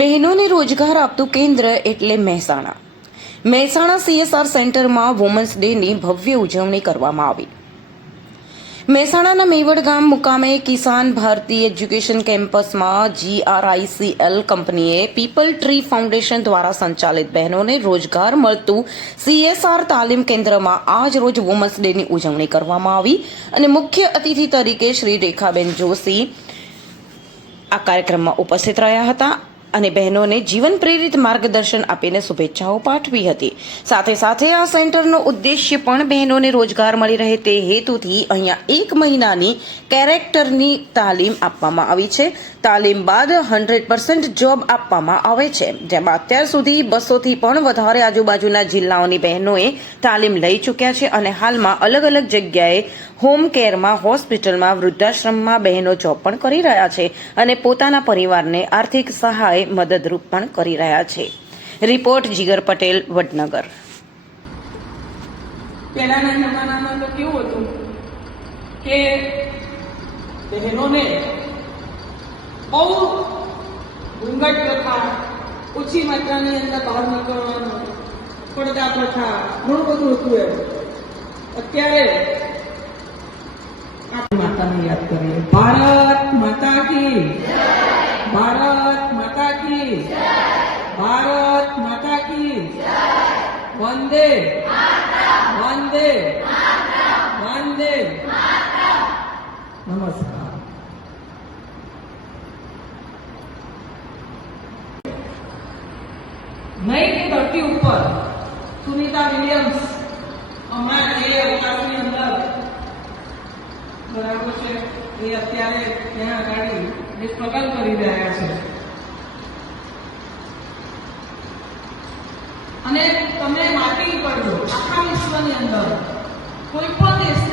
બહેનોને રોજગાર આપતું કેન્દ્ર એટલે મહેસાણા. મહેસાણા CSR સેન્ટરમાં વુમન્સ ડેની ભવ્ય ઉજવણી કરવામાં આવી. મહેસાણાના મેવડ ગામ મુકામે કિસાન ભારતી એજ્યુકેશન કેમ્પસમાં GRICL કંપનીએ પીપલ ટ્રી ફાઉન્ડેશન દ્વારા સંચાલિત બહેનોને રોજગાર મળતું CSR તાલીમ કેન્દ્રમાં આજ રોજ વુમન્સ ડેની ઉજવણી કરવામાં આવી અને મુખ્ય અતિથિ તરીકે શ્રી રેખાબેન જોશી આ કાર્યક્રમમાં ઉપસ્થિત રહ્યા હતા અને બહેનોને જીવન પ્રેરિત માર્ગદર્શન આપીને શુભેચ્છાઓ પાઠવી હતી. સાથે સાથે આ સેન્ટરનો ઉદ્દેશ્ય પણ બહેનોને રોજગાર મળી રહે તે હેતુથી અહીંયા 1 મહિનાની કેરેક્ટરની તાલીમ આપવામાં આવી છે. તાલીમ બાદ 100% જોબ આપવામાં આવે છે, જેમાં અત્યાર સુધી 200થી પણ વધારે આજુબાજુના જિલ્લાઓની બહેનોએ તાલીમ લઈ ચૂક્યા છે અને હાલમાં અલગ અલગ જગ્યાએ હોમ કેરમાં, હોસ્પિટલમાં, વૃદ્ધાશ્રમમાં બહેનો જોબ પણ કરી રહ્યા છે અને પોતાના પરિવારને આર્થિક સહાય મદદરૂપ પણ કરી રહ્યા છે. રિપોર્ટ જીગર પટેલ, વડનગર. પહેલાના જમાનામાં તો કેવું હતું કે બહેનોને બહુ ઘૂંઘટ પ્રથા, ઓછી માત્રાની અંદર બહાર નીકળવાનું, પડદા પ્રથા, ઘણું બધું હતું. એમ અત્યારે માતાને યાદ કરીએ. ભારત માતા કી, ભારત માતા કી, ભારત માતા કી, વંદે વંદે વંદે. નમસ્કાર. નઈ ધરતી ઉપર સુનિતા વિલિયમ્સ હમણાં જે અવકાશની અંદર બરાબર છે એ અત્યારે ત્યાં આગળ જે સ્ટ્રગલ કરી રહ્યા છે અને તમે માર્કિંગ કરજો આખા વિશ્વની અંદર કોઈ પણ દેશ